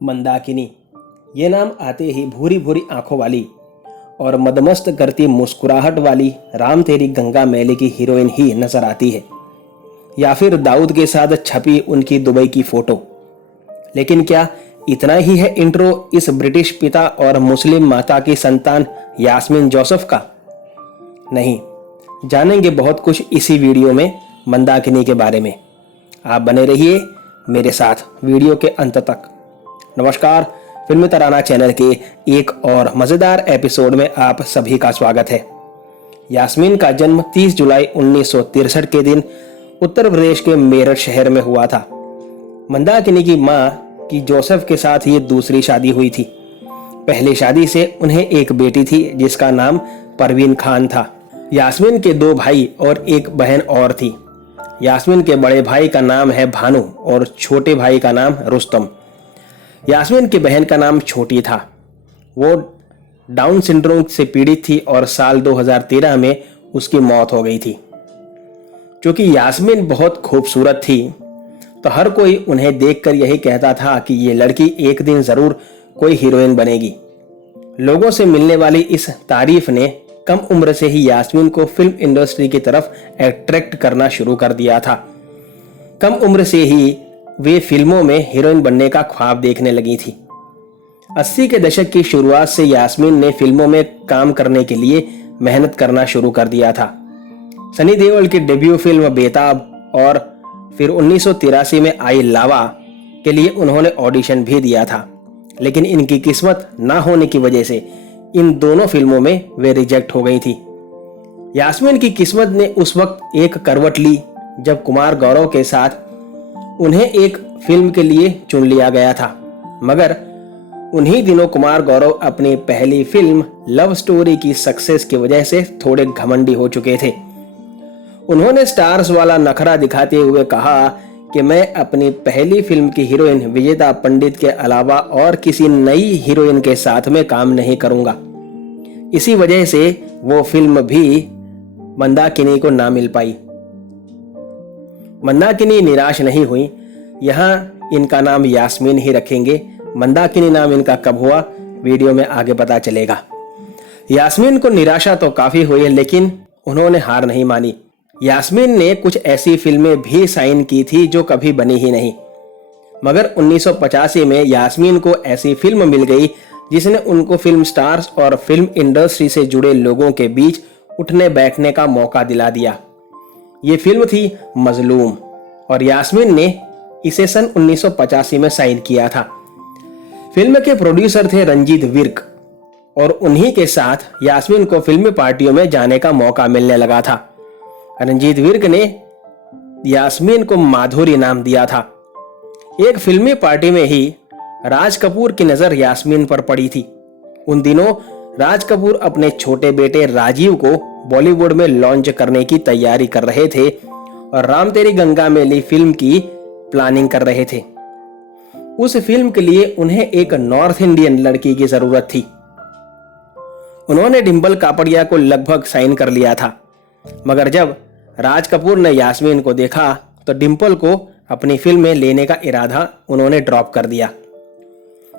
मंदाकिनी, ये नाम आते ही भूरी भूरी आंखों वाली और मदमस्त करती मुस्कुराहट वाली राम तेरी गंगा मैली की हीरोइन ही नजर आती है, या फिर दाऊद के साथ छपी उनकी दुबई की फोटो। लेकिन क्या इतना ही है इंट्रो इस ब्रिटिश पिता और मुस्लिम माता की संतान यास्मीन जोसेफ का? नहीं, जानेंगे बहुत कुछ इसी वीडियो में मंदाकिनी के बारे में। आप बने रहिए मेरे साथ वीडियो के अंत तक। नमस्कार, फिल्मी तराना चैनल के एक और मज़ेदार एपिसोड में आप सभी का स्वागत है। यास्मीन का जन्म 30 जुलाई 1963 के दिन उत्तर प्रदेश के मेरठ शहर में हुआ था। मंदाकिनी की मां की जोसेफ के साथ ये दूसरी शादी हुई थी। पहली शादी से उन्हें एक बेटी थी जिसका नाम परवीन खान था। यास्मीन के 2 भाई और एक बहन और थी। यास्मीन के बड़े भाई का नाम है भानु और छोटे भाई का नाम रुस्तम। यास्मीन की बहन का नाम छोटी था। वो डाउन सिंड्रोम से पीड़ित थी और साल 2013 में उसकी मौत हो गई थी। क्योंकि यास्मीन बहुत खूबसूरत थी तो हर कोई उन्हें देखकर यही कहता था कि ये लड़की एक दिन जरूर कोई हीरोइन बनेगी। लोगों से मिलने वाली इस तारीफ ने कम उम्र से ही यास्मीन को फिल्म इंडस्ट्री की तरफ अट्रैक्ट करना शुरू कर दिया था। कम उम्र से ही वे फिल्मों में हीरोइन बनने का ख्वाब देखने लगी थी। 80 के दशक की शुरुआत से यास्मीन ने फिल्मों में काम करने के लिए मेहनत करना शुरू कर दिया था। सनी देओल की डेब्यू फिल्म बेताब और फिर 1983 में आई लावा के लिए उन्होंने ऑडिशन भी दिया था, लेकिन इनकी किस्मत ना होने की वजह से इन दोनों फिल्मों में वे रिजेक्ट हो गई थी। यास्मीन की किस्मत ने उस वक्त एक करवट ली जब कुमार गौरव के साथ उन्हें एक फिल्म के लिए चुन लिया गया था। मगर उन्हीं दिनों कुमार गौरव अपनी पहली फिल्म लव स्टोरी की सक्सेस की वजह से थोड़े घमंडी हो चुके थे। उन्होंने स्टार्स वाला नखरा दिखाते हुए कहा कि मैं अपनी पहली फिल्म की हीरोइन विजेता पंडित के अलावा और किसी नई हीरोइन के साथ में काम नहीं करूंगा। इसी वजह से वो फिल्म भी मंदाकिनी को ना मिल पाई। मंदाकिनी निराश नहीं हुई। यहाँ इनका नाम यास्मीन ही रखेंगे। मंदाकिनी नाम इनका कब हुआ वीडियो में आगे पता चलेगा। यास्मीन को निराशा तो काफी हुई, लेकिन उन्होंने हार नहीं मानी। यास्मीन ने कुछ ऐसी फिल्में भी साइन की थी जो कभी बनी ही नहीं, मगर 1985 में यास्मीन को ऐसी फिल्म मिल गई जिसने उनको फिल्म स्टार्स और फिल्म इंडस्ट्री से जुड़े लोगों के बीच उठने बैठने का मौका दिला दिया। ये फिल्म थी मजलूम और यास्मीन ने इसे सन 1985 में साइन किया था। फिल्म के प्रोड्यूसर थे रंजीत विर्क और उन्हीं के साथ यास्मीन को फिल्मी पार्टियों में जाने का मौका मिलने लगा था। रंजीत विर्क ने यास्मीन को माधुरी नाम दिया था। एक फिल्मी पार्टी में ही राज कपूर की नजर यास्मीन पर पड़ी थी। उन दिनों राज कपूर अपने छोटे बेटे राजीव को बॉलीवुड में लॉन्च करने की तैयारी कर रहे थे और राम तेरी गंगा मैली फिल्म की प्लानिंग कर रहे थे। उस फिल्म के लिए उन्हें एक नॉर्थ इंडियन लड़की की जरूरत थी। उन्होंने डिंपल कापड़िया को लगभग साइन कर लिया था, मगर जब राज कपूर ने यास्मीन को देखा तो डिंपल को अपनी फिल्म में लेने का इरादा उन्होंने ड्रॉप कर दिया।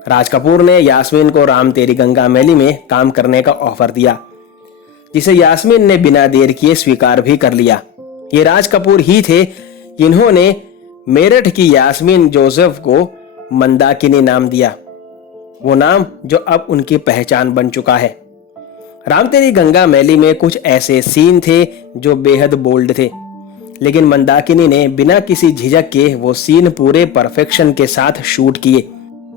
राज कपूर ने यास्मीन को राम तेरी गंगा मैली में काम करने का ऑफर दिया, जिसे यास्मीन ने बिना देर किए स्वीकार भी कर लिया। ये राज कपूर ही थे जिन्होंने मेरठ की यास्मीन जोसेफ को मंदाकिनी नाम दिया, वो नाम जो अब उनकी पहचान बन चुका है। राम तेरी गंगा मैली में कुछ ऐसे सीन थे जो बेहद बोल्ड थे, लेकिन मंदाकिनी ने बिना किसी झिझक के वो सीन पूरे परफेक्शन के साथ शूट किए।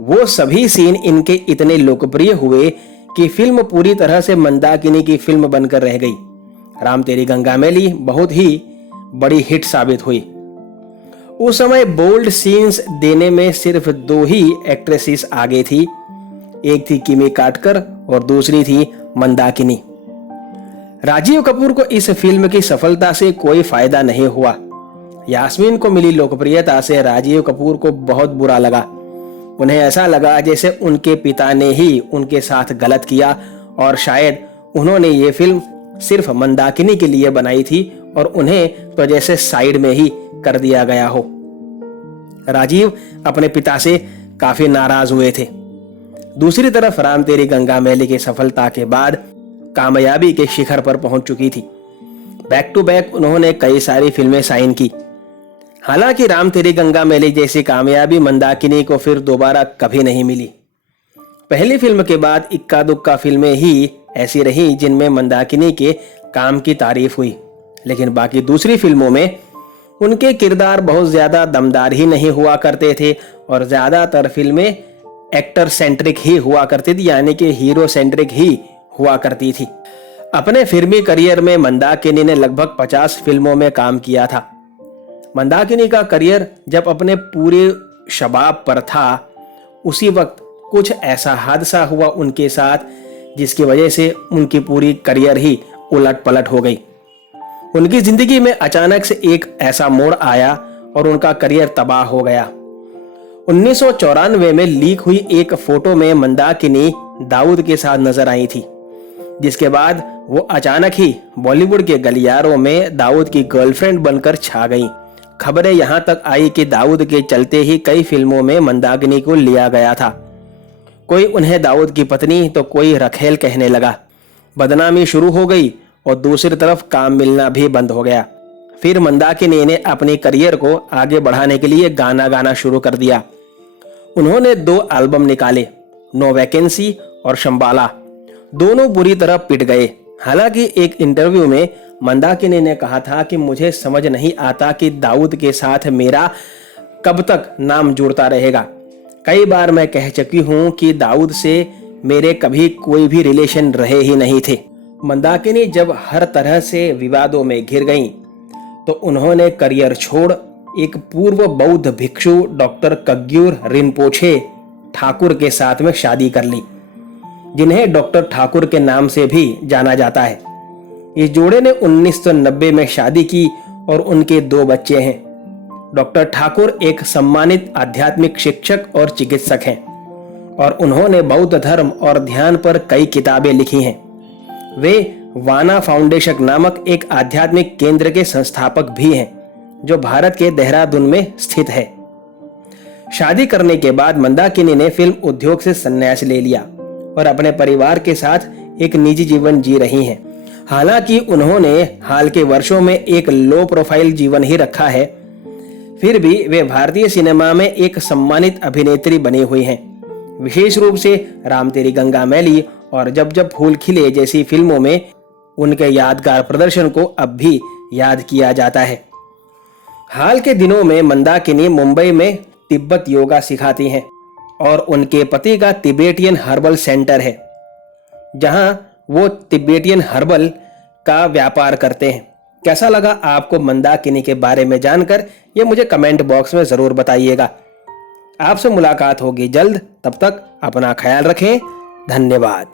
वो सभी सीन इनके इतने लोकप्रिय हुए कि फिल्म पूरी तरह से मंदाकिनी की फिल्म बनकर रह गई। राम तेरी गंगा मैली बहुत ही बड़ी हिट साबित हुई। उस समय बोल्ड सीन्स देने में सिर्फ 2 ही एक्ट्रेसेस आगे थी। एक थी किमी काटकर और दूसरी थी मंदाकिनी। राजीव कपूर को इस फिल्म की सफलता से कोई फायदा नहीं हुआ। यास्मीन को मिली लोकप्रियता से राजीव कपूर को बहुत बुरा लगा। उन्हें ऐसा लगा जैसे उनके पिता ने ही उनके साथ गलत किया और शायद उन्होंने ये फिल्म सिर्फ मंदाकिनी के लिए बनाई थी और उन्हें तो जैसे साइड में ही कर दिया गया हो। राजीव अपने पिता से काफी नाराज हुए थे। दूसरी तरफ राम तेरी गंगा मैली की सफलता के बाद कामयाबी के शिखर पर पहुंच चुकी थी। बैक टू बैक उन्होंने कई सारी फिल्में साइन की। हालांकि राम तेरी गंगा मैली जैसी कामयाबी मंदाकिनी को फिर दोबारा कभी नहीं मिली। पहली फिल्म के बाद इक्का दुक्का फिल्में ही ऐसी रही जिनमें मंदाकिनी के काम की तारीफ हुई, लेकिन बाकी दूसरी फिल्मों में उनके किरदार बहुत ज्यादा दमदार ही नहीं हुआ करते थे और ज्यादातर फिल्में एक्टर सेंट्रिक ही हुआ करती थी, यानी कि हीरो सेंट्रिक ही हुआ करती थी। अपने फिल्मी करियर में मंदाकिनी ने लगभग 50 फिल्मों में काम किया था। मंदाकिनी का करियर जब अपने पूरे शबाब पर था, उसी वक्त कुछ ऐसा हादसा हुआ उनके साथ जिसकी वजह से उनकी पूरी करियर ही उलट पलट हो गई। उनकी जिंदगी में अचानक से एक ऐसा मोड़ आया और उनका करियर तबाह हो गया। 1994 में लीक हुई एक फोटो में मंदाकिनी दाऊद के साथ नजर आई थी, जिसके बाद वो अचानक ही बॉलीवुड के गलियारों में दाऊद की गर्लफ्रेंड बनकर छा गईं। खबरें यहां तक आई कि दाऊद के चलते ही कई फिल्मों में मंदाकिनी को लिया गया था। कोई उन्हें दाऊद की पत्नी तो कोई रखेल कहने लगा। बदनामी शुरू हो गई और दूसरी तरफ काम मिलना भी बंद हो गया। फिर मंदाकिनी ने अपनी करियर को आगे बढ़ाने के लिए गाना गाना शुरू कर दिया। उन्होंने 2 एल्बम निकाले, नो वैकेंसी और शंबाला। दोनों बुरी तरह पिट गए। हालांकि एक इंटरव्यू में मंदाकिनी ने कहा था कि मुझे समझ नहीं आता कि दाऊद के साथ मेरा कब तक नाम जुड़ता रहेगा। कई बार मैं कह चुकी हूं कि दाऊद से मेरे कभी कोई भी रिलेशन रहे ही नहीं थे। मंदाकिनी जब हर तरह से विवादों में घिर गईं, तो उन्होंने करियर छोड़ एक पूर्व बौद्ध भिक्षु डॉक्टर कग्यूर रिनपोछे ठाकुर के साथ में शादी कर ली, जिन्हें डॉक्टर ठाकुर के नाम से भी जाना जाता है। इस जोड़े ने 1990 में शादी की और उनके 2 बच्चे हैं। डॉक्टर ठाकुर एक सम्मानित आध्यात्मिक शिक्षक और चिकित्सक हैं और उन्होंने बौद्ध धर्म और ध्यान पर कई किताबें लिखी हैं। वे वाना फाउंडेशन नामक एक आध्यात्मिक केंद्र के संस्थापक भी हैं, जो भारत के देहरादून में स्थित है। शादी करने के बाद मंदाकिनी ने फिल्म उद्योग से संन्यास ले लिया और अपने परिवार के साथ एक निजी जीवन जी रही हैं। हालांकि उन्होंने हाल के वर्षों में एक लो प्रोफाइल जीवन ही रखा है, फिर भी वे भारतीय सिनेमा में एक सम्मानित अभिनेत्री बनी हुई हैं। विशेष रूप से राम तेरी गंगा मैली और जब जब फूल खिले जैसी फिल्मों में उनके यादगार प्रदर्शन को अब भी याद किया जाता है। हाल के दिनों में मंदाकिनी मुंबई में तिब्बत योगा सिखाती हैं और उनके पति का तिबेटियन हर्बल सेंटर है, जहां वो तिबेटियन हर्बल का व्यापार करते हैं। कैसा लगा आपको मंदाकिनी के बारे में जानकर, ये मुझे कमेंट बॉक्स में जरूर बताइएगा। आपसे मुलाकात होगी जल्द, तब तक अपना ख्याल रखें। धन्यवाद।